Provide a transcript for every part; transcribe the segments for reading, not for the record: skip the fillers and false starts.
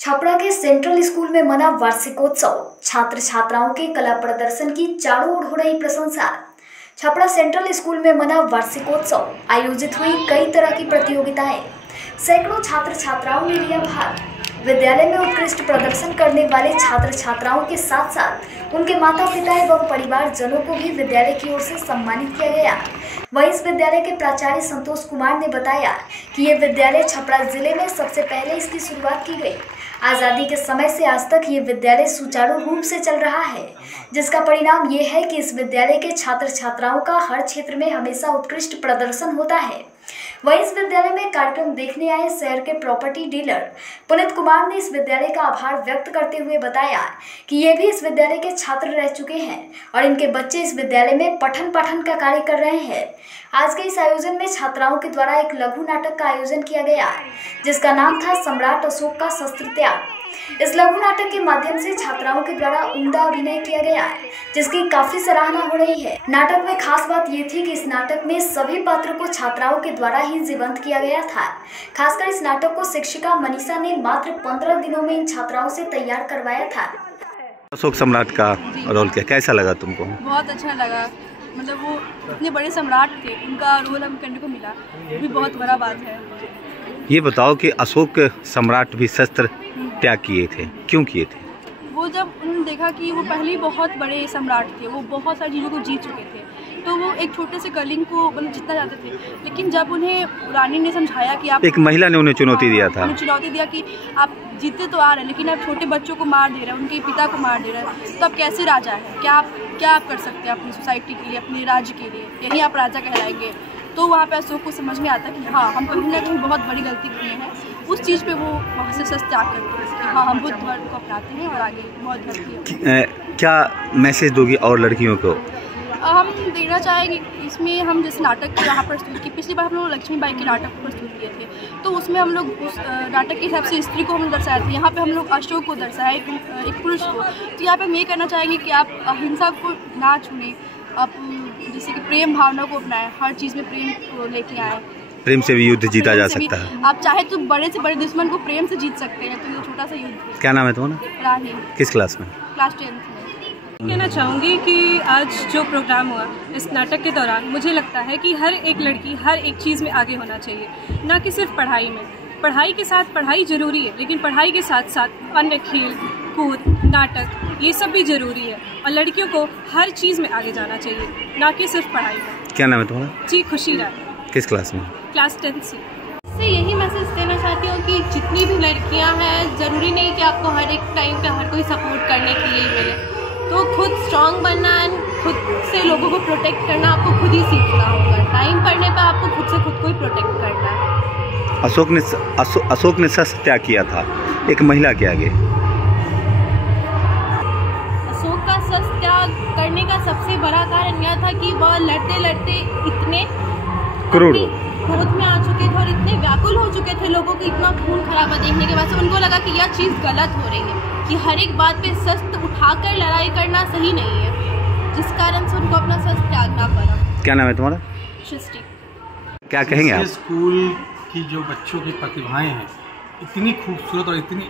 छपरा के central school में मना वार्षिकोत्सव। छात्र छात्राओं के कला प्रदर्शन की चारों ओर हो रही प्रशंसा। छपरा सेंट्रल स्कूल में मना वार्षिकोत्सव आयोजित हुई कई तरह की प्रतियोगिताएं। सैकड़ों छात्र छात्राओं ने लिया भाग। विद्यालय में उत्कृष्ट प्रदर्शन करने वाले छात्र छात्राओं के साथ साथ उनके माता पिता एवं परिवारजनों को भी विद्यालय की ओर से सम्मानित किया गया। वहीं इस विद्यालय के प्राचार्य संतोष कुमार ने बताया कि ये विद्यालय छपरा जिले में सबसे पहले इसकी शुरुआत की गई। आज़ादी के समय से आज तक ये विद्यालय सुचारू रूप से चल रहा है, जिसका परिणाम ये है कि इस विद्यालय के छात्र छात्राओं का हर क्षेत्र में हमेशा उत्कृष्ट प्रदर्शन होता है। वहीं इस विद्यालय में कार्यक्रम देखने आए शहर के प्रॉपर्टी डीलर पुनीत कुमार ने इस विद्यालय का आभार व्यक्त करते हुए बताया कि ये भी इस विद्यालय के छात्र रह चुके हैं और इनके बच्चे इस विद्यालय में पठन पाठन का कार्य कर रहे हैं। आज के इस आयोजन में छात्राओं के द्वारा एक लघु नाटक का आयोजन किया गया, जिसका नाम था सम्राट अशोक का शस्त्र त्याग। इस लघु नाटक के माध्यम से छात्राओं के द्वारा उम्दा अभिनय किया गया, जिसकी काफी सराहना हो रही है। नाटक में खास बात ये थी कि इस नाटक में सभी पात्र को छात्राओं के द्वारा ही जीवंत किया गया था। खासकर इस नाटक को शिक्षिका मनीषा ने मात्र 15 दिनों में इन छात्राओं से तैयार करवाया था। अशोक सम्राट का रोल कैसा लगा तुमको? बहुत अच्छा लगा। मतलब वो इतने बड़े सम्राट थे, उनका रोल हम करने को मिला, ये भी बहुत बड़ा बात है। ये बताओ कि अशोक सम्राट भी शस्त्र त्याग किए थे, क्यों किए थे? वो जब उन्होंने देखा कि वो पहले ही बहुत बड़े सम्राट थे, वो बहुत सारी चीज़ों को जीत चुके थे, तो वो एक छोटे से कलिंग को मतलब जीतना चाहते थे। लेकिन जब उन्हें रानी ने समझाया कि आप, एक महिला ने उन्हें चुनौती दिया था, उन्हें चुनौती दिया कि आप जीतते तो आ रहे हैं, लेकिन आप छोटे बच्चों को मार दे रहे हैं, उनके पिता को मार दे रहे हैं, तो आप कैसे राजा हैं? क्या आप कर सकते हैं अपनी सोसाइटी के लिए, अपने राज्य के लिए? यही आप राजा कहलाएंगे? तो वहाँ पे अशोक को समझ में आता कि हाँ, हम कहीं ना कहीं बहुत बड़ी गलती किए हैं। उस चीज़ पे वो वहाँ से शस्त्र त्याग करते हैं कि हाँ, हम बुद्ध वर्ग को अपनाते हैं और आगे बहुत गलती। क्या मैसेज दोगी और लड़कियों को? हम देना चाहेंगे इसमें, हम जिस नाटक के यहाँ प्रस्तुत की, पिछली बार हम लोग लक्ष्मीबाई के नाटक को प्रस्तुत किए थे, तो उसमें हम लोग उस नाटक के हिसाब से स्त्री को हम दर्शाए थे। यहाँ पे हम लोग अशोक को दर्शाए, एक पुरुष को। तो यहाँ पे हम ये कहना चाहेंगे कि आप अहिंसा को ना छूने, आप जैसे कि प्रेम भावना को अपनाएं, हर चीज़ में प्रेम को लेके आए। प्रेम से भी युद्ध जीता जा सकता है। आप चाहे तो बड़े से बड़े दुश्मन को प्रेम से जीत सकते हैं, तो ये छोटा सा युद्ध। क्या नाम है तुम्हारा? रानी। किस क्लास में? क्लास 10 में। कहना चाहूँगी कि आज जो प्रोग्राम हुआ इस नाटक के दौरान, मुझे लगता है कि हर एक लड़की हर एक चीज़ में आगे होना चाहिए, ना कि सिर्फ पढ़ाई में। पढ़ाई के साथ पढ़ाई ज़रूरी है, लेकिन पढ़ाई के साथ साथ अन्य खेल कूद नाटक ये सब भी ज़रूरी है, और लड़कियों को हर चीज़ में आगे जाना चाहिए, ना कि सिर्फ पढ़ाई में। क्या नाम है तुम्हारा? जी, खुशी राय। किस क्लास में? क्लास 10 से। यही मैसेज देना चाहती हूँ कि जितनी भी लड़कियाँ हैं, ज़रूरी नहीं कि आपको हर एक टाइम पे हर कोई सपोर्ट करने के लिए मिले, तो खुद स्ट्रांग बनना एंड खुद से लोगों को प्रोटेक्ट करना आपको खुद ही सीखना होगा। टाइम पड़ने पे आपको खुद से खुद को ही प्रोटेक्ट करना है। अशोक ने शस्त्र त्याग किया था एक महिला के आगे। अशोक का शस्त्र त्याग करने का सबसे बड़ा कारण यह था कि वह लड़ते लड़ते इतने क्रोध में आ चुके थे और इतने व्याकुल हो चुके थे, लोगों को इतना खून खराबा देखने के बाद से उनको लगा कि यह चीज़ गलत हो रही है, कि हर एक बात पे शस्त्र उठाकर लड़ाई करना सही नहीं है, जिस कारण से उनको अपना शस्त्र त्यागना पड़ा। क्या नाम है तुम्हारा? सृष्टि। क्या कहेंगे आप? स्कूल की जो बच्चों की प्रतिभाएं हैं, इतनी खूबसूरत और इतनी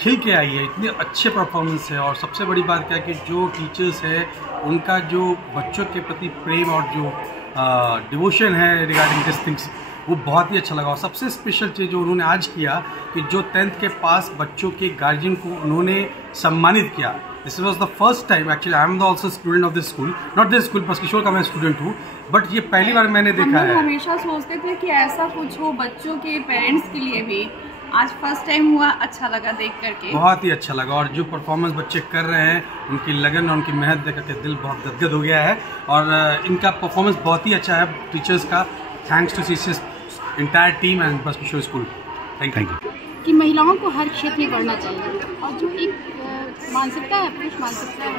खिल के आई है, इतने अच्छे परफॉर्मेंस है, और सबसे बड़ी बात क्या है कि जो टीचर्स है उनका जो बच्चों के प्रति प्रेम और जो डिवोशन है रिगार्डिंग दिस थिंग्स, वो बहुत ही अच्छा लगा। और सबसे स्पेशल चीज़ जो उन्होंने आज किया कि जो 10th के पास बच्चों के गार्जियन को उन्होंने सम्मानित किया। This was the first time, actually I am also student of this school, not this school, बस किशोर का मैं स्टूडेंट हूँ, बट ये पहली बार मैंने देखा है। हमेशा सोचते थे कि ऐसा कुछ हो बच्चों के पेरेंट्स के लिए भी, आज फर्स्ट टाइम हुआ, अच्छा लगा देख करके, बहुत ही अच्छा लगा। और जो परफॉर्मेंस बच्चे कर रहे हैं, उनकी लगन और उनकी मेहनत देख करके दिल बहुत गदगद हो गया है, और इनका परफॉर्मेंस बहुत ही अच्छा है टीचर्स का। Thanks to CCS entire team and बस किशोर स्कूल। Thank you. कि महिलाओं को हर क्षेत्र में बढ़ना चाहिए, और जो एक मानसिकता है, पुरुष मानसिकता है,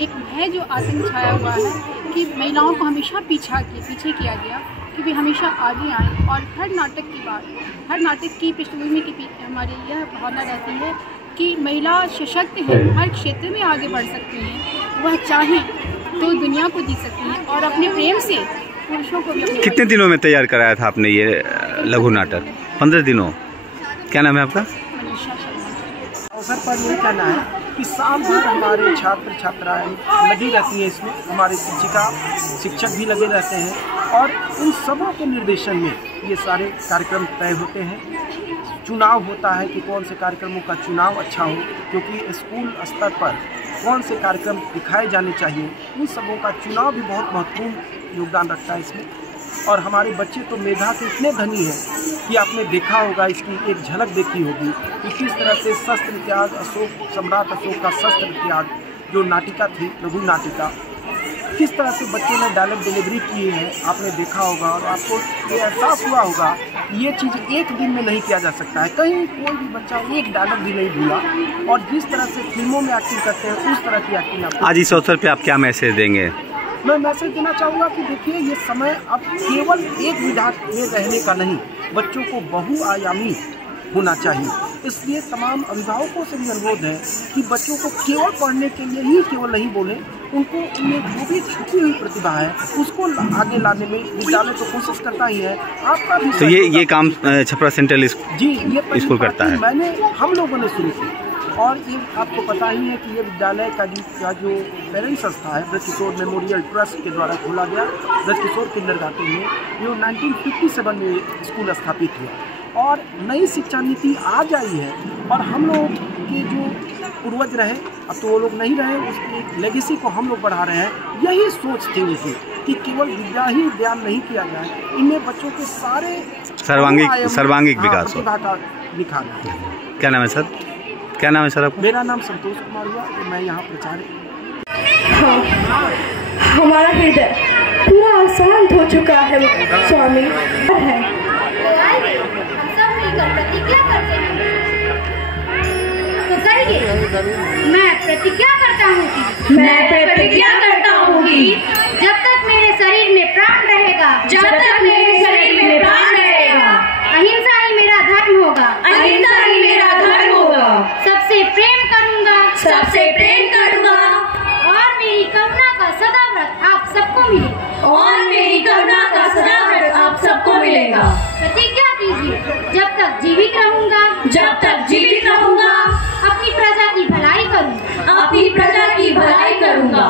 एक भय जो आतंक छाया हुआ है कि महिलाओं को हमेशा पीछे किया गया, कि वे हमेशा आगे आएँ। और हर नाटक की बात, हर नाटक की पृष्ठभूमि की हमारी यह भावना रहती है कि महिला सशक्त है, हर क्षेत्र में आगे बढ़ सकती हैं, वह चाहें तो दुनिया को जी सकती हैं, और अपने प्रेम से पुरुषों को भी। कितने दिनों में तैयार कराया था आपने ये लघु नाटक? 15 दिनों? क्या नाम है आपका? अवसर पर यही कहना है कि साल भर हमारे छात्र छात्राएं लगी रहती हैं इसमें, हमारे शिक्षक भी लगे रहते हैं और उन सबों के निर्देशन में ये सारे कार्यक्रम तय होते हैं। चुनाव होता है कि कौन से कार्यक्रमों का चुनाव अच्छा हो, क्योंकि स्कूल स्तर पर कौन से कार्यक्रम दिखाए जाने चाहिए, उन सबों का चुनाव भी बहुत महत्वपूर्ण योगदान रखता है इसमें। और हमारे बच्चे तो मेधा के इतने धनी हैं कि आपने देखा होगा, इसकी एक झलक देखी होगी कि किस तरह से शस्त्र त्याग, सम्राट अशोक का शस्त्र त्याग जो नाटिका थी, लघु नाटिका, किस तरह से बच्चे ने डायलॉग डिलीवरी की है, आपने देखा होगा। और आपको ये एहसास हुआ होगा ये चीज़ एक दिन में नहीं किया जा सकता है, कहीं कोई भी बच्चा एक डायलॉग भी नहीं भूला। और जिस तरह से फिल्मों में एक्टिंग करते हैं उस तरह की एक्टिंग आपको। आज इस अवसर पे आप क्या मैसेज देंगे? मैं मैसेज देना चाहूँगा कि देखिए ये समय अब केवल एक विधा में रहने का नहीं, बच्चों को बहुआयामी होना चाहिए। इसलिए तमाम अभिभावकों से भी अनुरोध है कि बच्चों को केवल पढ़ने के लिए ही केवल नहीं बोलें, उनको उनमें जो भी छुपी हुई प्रतिभा है उसको आगे लाने में विद्यालय तो कोशिश करता ही है, आपका भी। तो ये काम छपरा सेंट्रल स्कूल करता है, हम लोगों ने शुरू की। और ये आपको पता ही है कि ये विद्यालय का जो पेरेंट संस्था है ब्रजकिशोर मेमोरियल ट्रस्ट के द्वारा खोला गया, ब्रजकिशोर किंडरगार्टन में, जो 1957 में स्कूल स्थापित हुआ। और नई शिक्षा नीति आज आई है और हम लोग के जो पूर्वज रहे, अब तो वो लोग नहीं रहे, उसकी एक लेगेसी को हम लोग बढ़ा रहे हैं। यही सोच थी उनकी कि केवल विद्या ही ज्ञान नहीं किया जाए, इनमें बच्चों के सारे सर्वांगीण विकास दिखा। क्या नाम है सर? क्या नाम है सर आपका? मेरा नाम संतोष कुमार हुआ, मैं यहाँ प्रचारक। हमारा हृदय पूरा अशांत हो चुका है स्वामी। प्रतिज्ञा करते हैं तो करिए। मैं प्रतिज्ञा करता हूँ कि जब तक मेरे शरीर में प्राण रहेगा, अहिंसा ही मेरा धर्म होगा, सबसे प्रेम करूँगा, और मेरी करुणा का सदा व्रत आप सबको मिलेगा। प्रतिज्ञा कीजिए, जब तक जीवित रहूँगा, अपनी प्रजा की भलाई करूँगा।